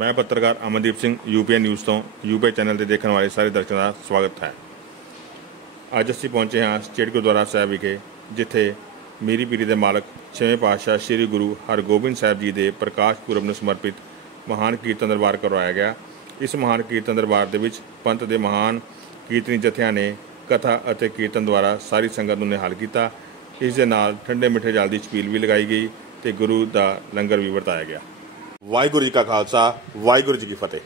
मैं पत्रकार Amandeep Singh UPA news तो यूपीए चैनल से देखने वाले सारे दर्शकों का स्वागत है। अज असीं पहुंचे हाँ स्टेट गुरुद्वारा साहब विखे, जिथे मीरी पीरी के मालक 6वें पातशाह श्री गुरु हरगोबिंद साहब जी के प्रकाश पुरब में समर्पित महान कीर्तन दरबार करवाया गया। इस महान कीर्तन दरबार के पंथ के महान कीर्तनी जत्थियां ने कथा और कीर्तन द्वारा सारी संगत को निहाल किया। इस दे नाल ठंडे मिठे जल की छबील भी लगाई गई तो गुरु का लंगर भी वरताया गया। वाहिगुरू जी का खालसा, वाहिगुरू जी की फतेह।